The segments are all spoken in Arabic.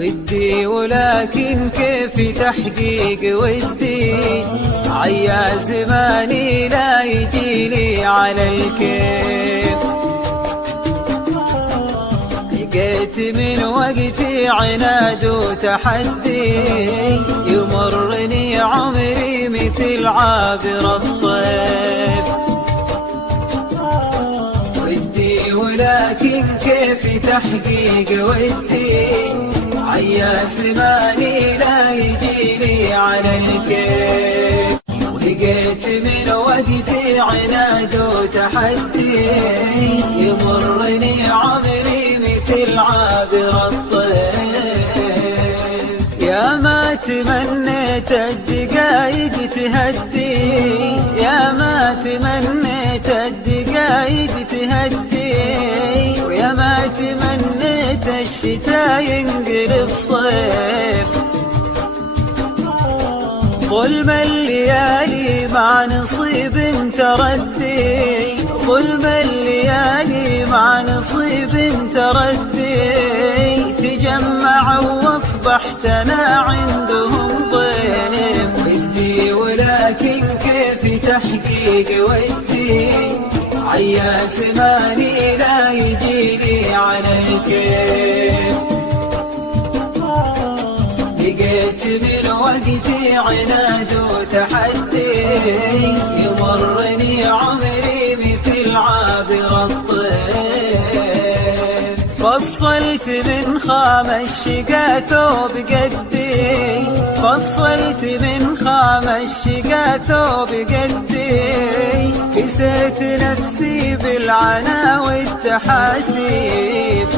ودي ولكن كيف تحقيق ودي، عيا زماني لا يجيلي على الكيف. لقيت من وقتي عناد وتحدي، يمرني عمري مثل عابر الطيف. ودي ولكن كيف تحقيق ودي، عيا زماني لا يجيلي على الكيف. لقيت من وقتي عناد وتحدي، يمرني عمري مثل عابر الطيف. يا ما تمنيت الدقايق تهدي، يا ما تمنيت الدقايق تهدي، ويا ما تمنيت الشتاء ينقلب صيف. ظلم الليالي مع نصيب تردي، ظلم الليالي مع نصيب تردي، تجمعوا واصبحتنا عندهم ضيف. ودي ولكن كيف تحقيق ودي، عيا زماني لا يجيلي على الكيف. لقيت من وقتي عناد وتحدي، يمرني عمري مثل عابر الطيف. فصلت من خام الشقا ثوب قدي، فصلت من خام الشقا ثوب قدي، كسيت نفسي بالعنا والتحاسيب.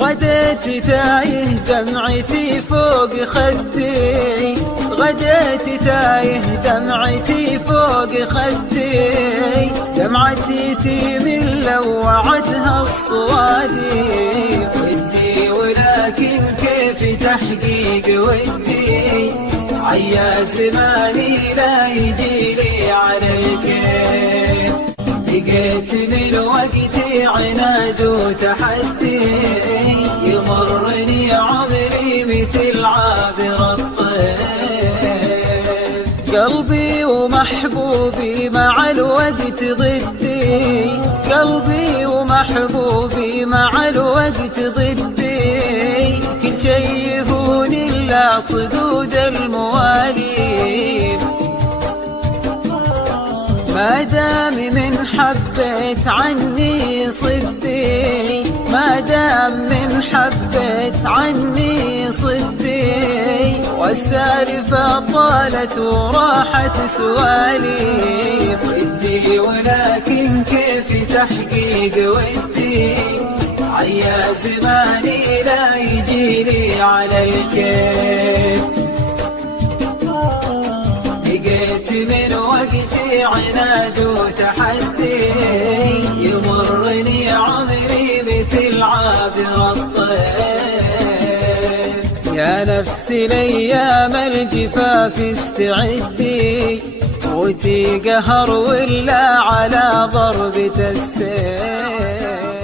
غديت تايه دمعتي فوق خدي، غديت تايه دمعتي فوق خدي، دمعتي تيم لوعتها الصوادي. ودي ولكن كيف تحقيق ودي، عيا زماني لا يجيلي على الكيف. لقيت من وقتي عناد وتحدي، يمرني عمري مثل عابر الطيف. قلبي ومحبوبي مع الوقت ضدي، قلبي ومحبوبي مع الوقت ضدي، كل شي يهون إلا صدود المواليف. ما دام من حبيت عني صدي، ما دام من حبيت عني صدي، والسالفة طالت وراحت سواليف. ودي ولكن كيف تحقيق ودي، عيا زماني لا يجيلي على الكيف. لقيت من وقتي عناد وتحدي، يمرني عمري مثل عابر الطيف. يا نفسي لأيام الجفاف استعدي، موتي قهر ولا على ضربة السيف.